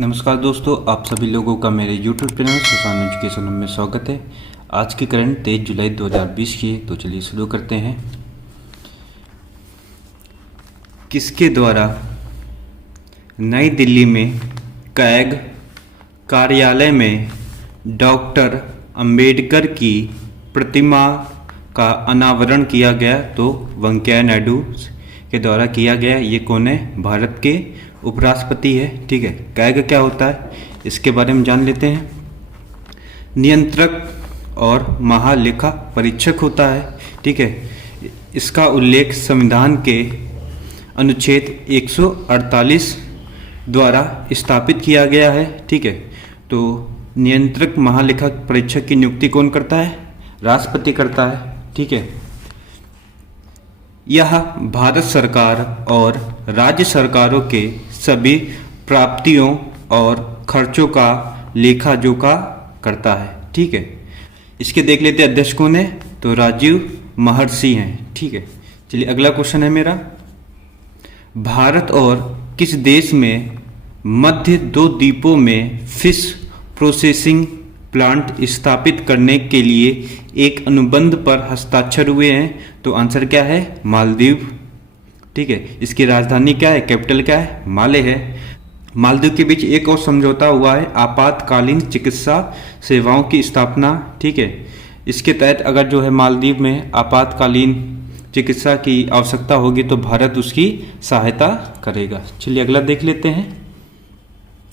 नमस्कार दोस्तों, आप सभी लोगों का मेरे YouTube चैनल सुशांत एजुकेशन में स्वागत है। आज की करंट 23 जुलाई 2020 की है, तो चलिए शुरू करते हैं। किसके द्वारा नई दिल्ली में कैग कार्यालय में डॉक्टर अंबेडकर की प्रतिमा का अनावरण किया गया? तो वेंकैया नायडू के द्वारा किया गया। ये कौन है? भारत के उपराष्ट्रपति है। ठीक है, कैग क्या होता है इसके बारे में जान लेते हैं। नियंत्रक और महालेखा परीक्षक होता है। ठीक है, इसका उल्लेख संविधान के अनुच्छेद 148 द्वारा स्थापित किया गया है। ठीक है, तो नियंत्रक महालेखा परीक्षक की नियुक्ति कौन करता है? राष्ट्रपति करता है। ठीक है, यह भारत सरकार और राज्य सरकारों के सभी प्राप्तियों और खर्चों का लेखा जोखा करता है। ठीक है, इसके देख लेते हैं अध्यक्ष कौन है? तो राजीव महर्षि हैं। ठीक है, चलिए अगला क्वेश्चन है मेरा। भारत और किस देश में मध्य दो द्वीपों में फिश प्रोसेसिंग प्लांट स्थापित करने के लिए एक अनुबंध पर हस्ताक्षर हुए हैं? तो आंसर क्या है? मालदीव। ठीक है, इसकी राजधानी क्या है? कैपिटल क्या है? माले है। मालदीव के बीच एक और समझौता हुआ है, आपातकालीन चिकित्सा सेवाओं की स्थापना। ठीक है, इसके तहत अगर जो है मालदीव में आपातकालीन चिकित्सा की आवश्यकता होगी तो भारत उसकी सहायता करेगा। चलिए अगला देख लेते हैं।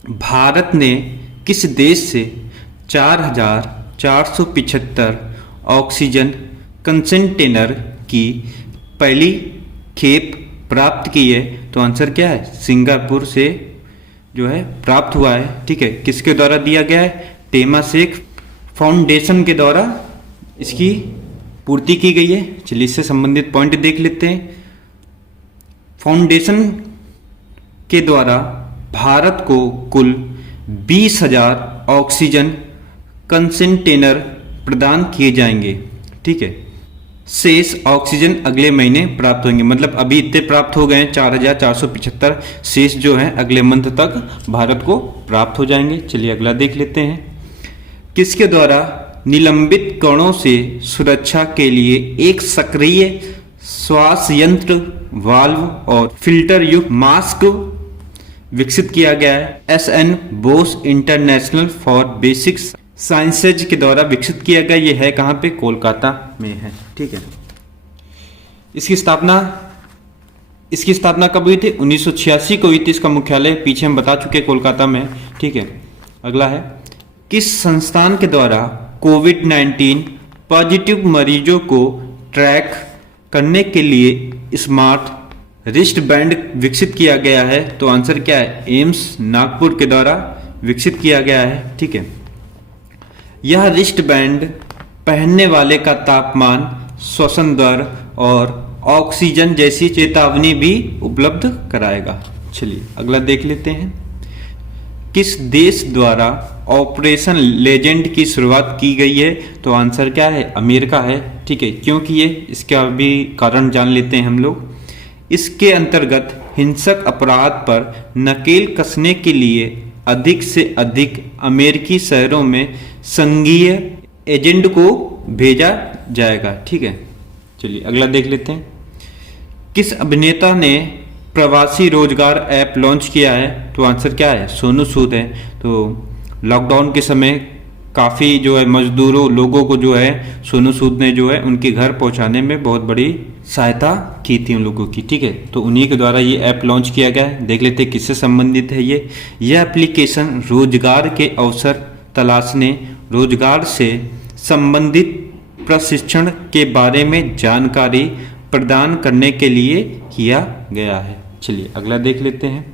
भारत ने किस देश से 4,475 ऑक्सीजन कंसेंटेनर की पहली खेप प्राप्त की है? तो आंसर क्या है? सिंगापुर से जो है प्राप्त हुआ है। ठीक है, किसके द्वारा दिया गया है? टेमासेक फाउंडेशन के द्वारा इसकी पूर्ति की गई है। चलिए इससे संबंधित पॉइंट देख लेते हैं। फाउंडेशन के द्वारा भारत को कुल 20,000 ऑक्सीजन कंसेंटेनर प्रदान किए जाएंगे। ठीक है, शेष ऑक्सीजन अगले महीने प्राप्त होंगे। मतलब अभी इतने प्राप्त हो गए हैं 4,475, शेष जो है अगले मंथ तक भारत को प्राप्त हो जाएंगे। चलिए अगला देख लेते हैं। किसके द्वारा निलंबित कणों से सुरक्षा के लिए एक सक्रिय श्वास यंत्र, वाल्व और फिल्टर युक्त मास्क विकसित किया गया है? SN Bose international for basic sciences के द्वारा विकसित किया गया। ये है कहाँ पे? कोलकाता में है। ठीक है, इसकी स्थापना कब हुई थी? 1986 को हुई थी। इसका मुख्यालय पीछे हम बता चुके कोलकाता में। ठीक है, अगला है। किस संस्थान के द्वारा कोविड-19 पॉजिटिव मरीजों को ट्रैक करने के लिए स्मार्ट रिस्ट बैंड विकसित किया गया है? तो आंसर क्या है? एम्स नागपुर के द्वारा विकसित किया गया है। ठीक है, यह रिस्ट बैंड पहनने वाले का तापमान, श्वसन दर और ऑक्सीजन जैसी चेतावनी भी उपलब्ध कराएगा। चलिए अगला देख लेते हैं। किस देश द्वारा ऑपरेशन लेजेंड की शुरुआत की गई है? तो आंसर क्या है? अमेरिका है। ठीक है, क्योंकि ये इसका भी कारण जान लेते हैं हम लोग। इसके अंतर्गत हिंसक अपराध पर नकेल कसने के लिए अधिक से अधिक अमेरिकी शहरों में संघीय एजेंट को भेजा जाएगा। ठीक है, चलिए अगला देख लेते हैं। किस अभिनेता ने प्रवासी रोजगार ऐप लॉन्च किया है? तो आंसर क्या है? सोनू सूद है। तो लॉकडाउन के समय काफ़ी जो है मजदूरों लोगों को जो है सोनू सूद ने जो है उनके घर पहुंचाने में बहुत बड़ी सहायता की थी उन लोगों की। ठीक है, तो उन्हीं के द्वारा ये ऐप लॉन्च किया गया है। देख लेते हैं किससे संबंधित है ये। यह एप्लीकेशन रोजगार के अवसर तलाशने, रोजगार से संबंधित प्रशिक्षण के बारे में जानकारी प्रदान करने के लिए किया गया है। चलिए अगला देख लेते हैं।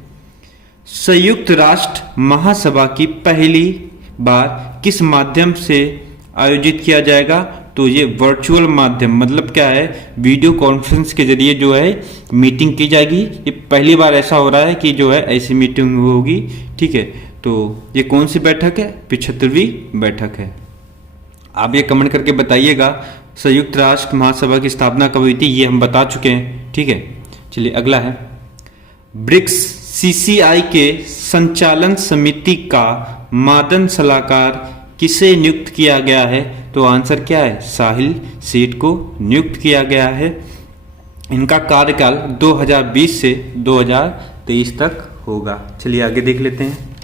संयुक्त राष्ट्र महासभा की पहली बार किस माध्यम से आयोजित किया जाएगा? तो ये वर्चुअल माध्यम, मतलब क्या है? वीडियो कॉन्फ्रेंस के जरिए जो है मीटिंग की जाएगी। ये पहली बार ऐसा हो रहा है कि जो है ऐसी मीटिंग होगी। ठीक है, तो ये कौन सी बैठक है? 75वीं बैठक है। आप ये कमेंट करके बताइएगा संयुक्त राष्ट्र महासभा की स्थापना कब हुई थी? ये हम बता चुके हैं। ठीक है, चलिए अगला है। ब्रिक्स सीसीआई के संचालन समिति का मादन सलाहकार किसे नियुक्त किया गया है? तो आंसर क्या है? साहिल सेठ को नियुक्त किया गया है। इनका कार्यकाल 2020 से 2023 तक होगा। चलिए आगे देख लेते हैं।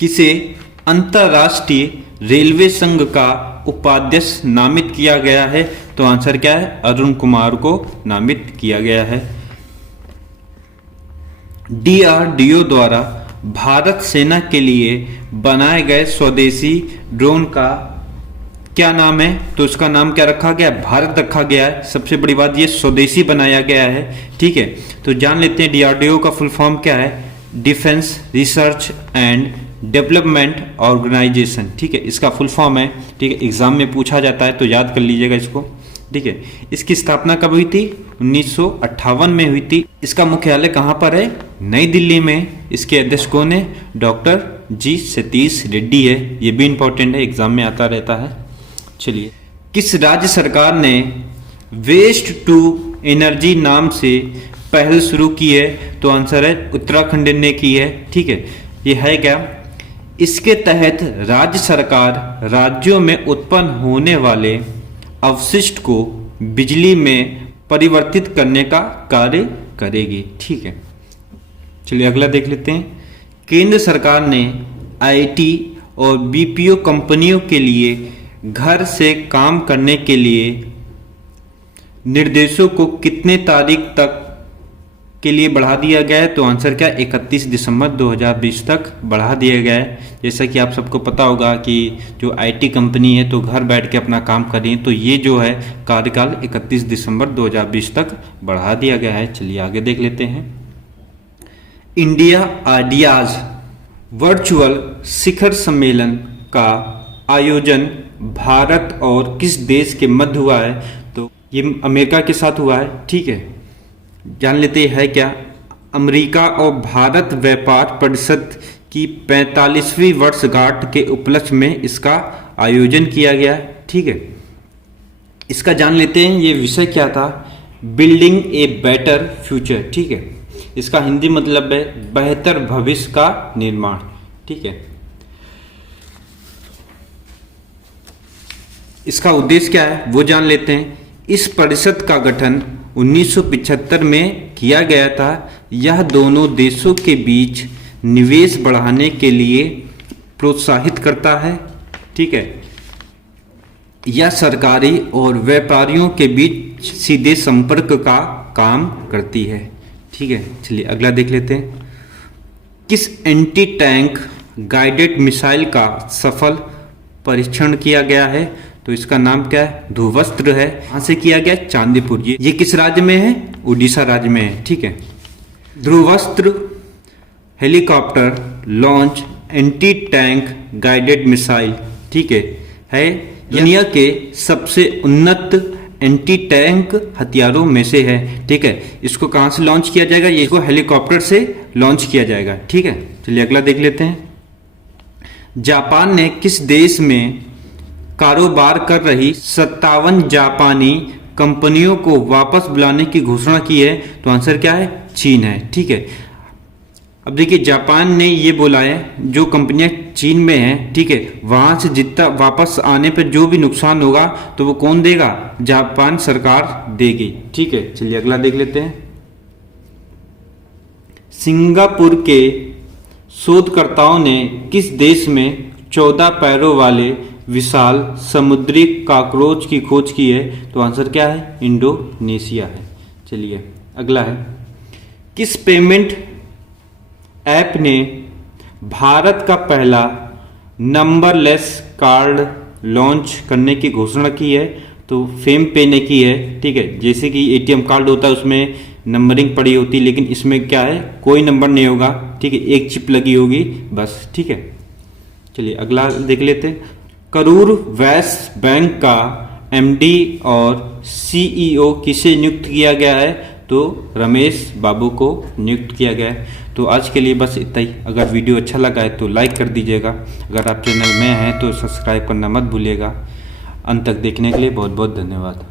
किसे अंतर्राष्ट्रीय रेलवे संघ का उपाध्यक्ष नामित किया गया है? तो आंसर क्या है? अरुण कुमार को नामित किया गया है। डीआरडीओ द्वारा भारत सेना के लिए बनाए गए स्वदेशी ड्रोन का क्या नाम है? तो इसका नाम क्या रखा गया? भारत रखा गया है। सबसे बड़ी बात ये स्वदेशी बनाया गया है। ठीक है, तो जान लेते हैं डीआरडीओ का फुल फॉर्म क्या है? Defence research and development organisation. ठीक है, इसका फुल फॉर्म है। ठीक है, एग्जाम में पूछा जाता है तो याद कर लीजिएगा इसको। ठीक है, इसकी स्थापना कब हुई थी? 1958 में हुई थी। इसका मुख्यालय कहाँ पर है? नई दिल्ली में। इसके अध्यक्ष कौन है? डॉक्टर जी सतीश रेड्डी है। ये भी इंपॉर्टेंट है, एग्जाम में आता रहता है। चलिए, किस राज्य सरकार ने वेस्ट टू एनर्जी नाम से पहल शुरू की है? तो आंसर है उत्तराखंड ने की है। ठीक है, ये है क्या? इसके तहत राज्य सरकार राज्यों में उत्पन्न होने वाले अवशिष्ट को बिजली में परिवर्तित करने का कार्य करेगी। ठीक है, चलिए अगला देख लेते हैं। केंद्र सरकार ने आईटी और बीपीओ कंपनियों के लिए घर से काम करने के लिए निर्देशों को कितने तारीख तक के लिए बढ़ा दिया गया है? तो आंसर क्या? 31 दिसंबर 2020 तक बढ़ा दिया गया है। जैसा कि आप सबको पता होगा कि जो आईटी कंपनी है तो घर बैठ के अपना काम कर रही है, तो ये जो है कार्यकाल 31 दिसंबर 2020 तक बढ़ा दिया गया है। चलिए आगे देख लेते हैं। इंडिया आइडियाज वर्चुअल शिखर सम्मेलन का आयोजन भारत और किस देश के मध्य हुआ है? तो ये अमेरिका के साथ हुआ है। ठीक है, जान लेते हैं क्या? अमेरिका और भारत व्यापार परिषद की 45वीं वर्षगांठ के उपलक्ष्य में इसका आयोजन किया गया। ठीक है, इसका जान लेते हैं ये विषय क्या था? Building a better future. ठीक है, इसका हिंदी मतलब है बेहतर भविष्य का निर्माण। ठीक है, इसका उद्देश्य क्या है वो जान लेते हैं। इस परिषद का गठन 1975 में किया गया था। यह दोनों देशों के बीच निवेश बढ़ाने के लिए प्रोत्साहित करता है। ठीक है, यह सरकारी और व्यापारियों के बीच सीधे संपर्क का काम करती है। ठीक है, चलिए अगला देख लेते हैं। किस एंटी टैंक गाइडेड मिसाइल का सफल परीक्षण किया गया है? तो इसका नाम क्या है? ध्रुवस्त्र है। कहाँ से किया गया? चांदीपुर। ये किस राज्य में है? उड़ीसा राज्य में है। ठीक है, Dhruvastra helicopter launch anti tank guided missile. ठीक है दुनिया के सबसे उन्नत एंटी टैंक हथियारों में से है। ठीक है, इसको कहाँ से लॉन्च किया जाएगा? ये इसको हेलीकॉप्टर से लॉन्च किया जाएगा। ठीक है, चलिए अगला देख लेते हैं। जापान ने किस देश में कारोबार कर रही 57 जापानी कंपनियों को वापस बुलाने की घोषणा की है? तो आंसर क्या है? चीन है। ठीक है, अब देखिए जापान ने ये बोला है जो कंपनियां चीन में हैं, ठीक है, वहां से जितना वापस आने पर जो भी नुकसान होगा तो वो कौन देगा? जापान सरकार देगी। ठीक है, चलिए अगला देख लेते हैं। सिंगापुर के शोधकर्ताओं ने किस देश में 14 पैरों वाले विशाल समुद्री कॉकरोच की खोज की है? तो आंसर क्या है? इंडोनेशिया है। चलिए अगला है। किस पेमेंट ऐप ने भारत का पहला नंबरलेस कार्ड लॉन्च करने की घोषणा की है? तो फेम पे ने की है। ठीक है, जैसे कि एटीएम कार्ड होता है उसमें नंबरिंग पड़ी होती है, लेकिन इसमें क्या है? कोई नंबर नहीं होगा। ठीक है, एक चिप लगी होगी बस। ठीक है, चलिए अगला देख लेते हैं। करूर वैश्य बैंक का एमडी और सीईओ किसे नियुक्त किया गया है? तो रमेश बाबू को नियुक्त किया गया है। तो आज के लिए बस इतना ही। अगर वीडियो अच्छा लगा है तो लाइक कर दीजिएगा। अगर आप चैनल में हैं तो सब्सक्राइब करना मत भूलिएगा। अंत तक देखने के लिए बहुत बहुत धन्यवाद।